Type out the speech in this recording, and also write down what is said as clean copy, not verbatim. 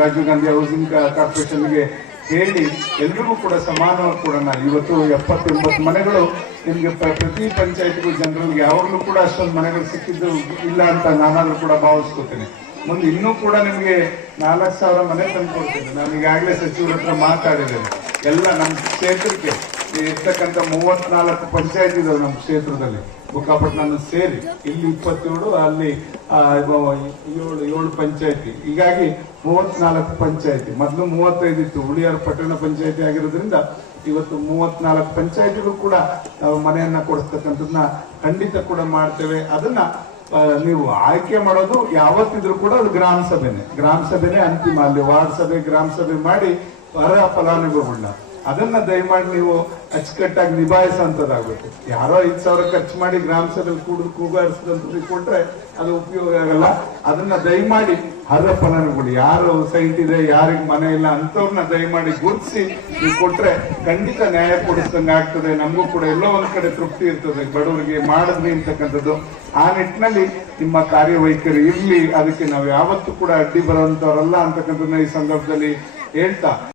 Rajiv Gandhi housing ಕಾರ್ಪೊರೇಷನ್ಗೆ ಹೇಳಿ ಎಲ್ರಿಗೂ ಕೂಡ ಸಮಾನವಾಗಿ ಕೊಡೋಣ. ಇವತ್ತು 70-80 ಮನೆಗಳು ನಿಮ್ಗೆ ಪ್ರತಿ ಪಂಚಾಯತ್ಗೂ ಜನರಿಗೆ ಯಾವಾಗಲೂ ಕೂಡ ಅಷ್ಟೊಂದು ಮನೆಗಳು ಸಿಕ್ಕಿದ್ದು ಇಲ್ಲ ಅಂತ ನಾನಾದ್ರೂ ಕೂಡ ಭಾವಿಸ್ಕೊತೀನಿ. ಮುಂದೆ ಇನ್ನೂ ಕೂಡ ನಿಮ್ಗೆ 4,000 ಮನೆ ತಂದು ಕೊಡ್ತೀನಿ. ನಾನು ಈಗಾಗಲೇ ಸಚಿವರ ಹತ್ರ ಮಾತಾಡಿದ್ದೇನೆ. ಎಲ್ಲ ನಮ್ಮ ಕ್ಷೇತ್ರಕ್ಕೆ ಇರ್ತಕ್ಕಂಥ 34 ಪಂಚಾಯತ್ ಇದಾವೆ ನಮ್ಮ ಕ್ಷೇತ್ರದಲ್ಲಿ, ಬುಕ್ಕಾಪಟ್ಟಣ ಸೇರಿ. ಇಲ್ಲಿ 27, ಅಲ್ಲಿ 7 ಪಂಚಾಯತಿ. ಹೀಗಾಗಿ 34 ಪಂಚಾಯತಿ. ಮೊದಲು 35 ಇತ್ತು, ಹುಳಿಯಾರ್ ಪಟ್ಟಣ ಪಂಚಾಯತಿ ಆಗಿರೋದ್ರಿಂದ ಇವತ್ತು 34 ಪಂಚಾಯತಿಗೂ ಕೂಡ ನಾವು ಮನೆಯನ್ನ ಕೊಡಿಸ್ತಕ್ಕಂಥದ್ದನ್ನ ಖಂಡಿತ ಕೂಡ ಮಾಡ್ತೇವೆ. ಅದನ್ನ ನೀವು ಆಯ್ಕೆ ಮಾಡೋದು ಯಾವತ್ತಿದ್ರು ಕೂಡ ಅದು ಗ್ರಾಮ ಸಭೆನೆ ಅಂತಿಮ. ಅಲ್ಲಿ ವಾರ್ಡ್ ಸಭೆ, ಗ್ರಾಮ ಸಭೆ ಮಾಡಿ ಅರ್ಹ ಫಲಾನುಭವಿಗಳನ್ನ ಅದನ್ನ ದಯಮಾಡಿ ನೀವು ಅಚ್ಚುಕಟ್ಟಾಗಿ ನಿಭಾಯಿಸಂತದಾಗಬೇಕು. ಯಾರೋ 5,000 ಖರ್ಚು ಮಾಡಿ ಗ್ರಾಮ ಸಭೆಯಲ್ಲಿ ಕೂಗಾರಿಸಿದಂತ ಕೊಟ್ರೆ ಅದು ಉಪಯೋಗ ಆಗಲ್ಲ. ಅದನ್ನ ದಯಮಾಡಿ ಅರ್ಹ ಫಲಾನುಭವಿಗಳು ಯಾರು ಸೈಟ್ ಇದೆ, ಯಾರಿಗೆ ಮನೆ ಇಲ್ಲ ಅಂತವ್ರನ್ನ ದಯಮಾಡಿ ಗುರುತಿಸಿ ನೀವು ಕೊಟ್ರೆ ಖಂಡಿತ ನ್ಯಾಯ ಕೊಡಿಸ್ದಂಗೆ ಆಗ್ತದೆ. ನಮಗೂ ಕೂಡ ಎಲ್ಲೋ ಒಂದ್ ಕಡೆ ತೃಪ್ತಿ ಇರ್ತದೆ, ಬಡವರಿಗೆ ಮಾಡಿದ್ವಿ ಅಂತಕ್ಕಂಥದ್ದು. ಆ ನಿಟ್ಟಿನಲ್ಲಿ ನಿಮ್ಮ ಕಾರ್ಯವೈಖರಿ ಇರ್ಲಿ, ಅದಕ್ಕೆ ನಾವು ಯಾವತ್ತೂ ಕೂಡ ಅಡ್ಡಿ ಬರುವಂತವರಲ್ಲ ಅಂತಕ್ಕಂಥದ್ದನ್ನ ಈ ಸಂದರ್ಭದಲ್ಲಿ ಹೇಳ್ತಾ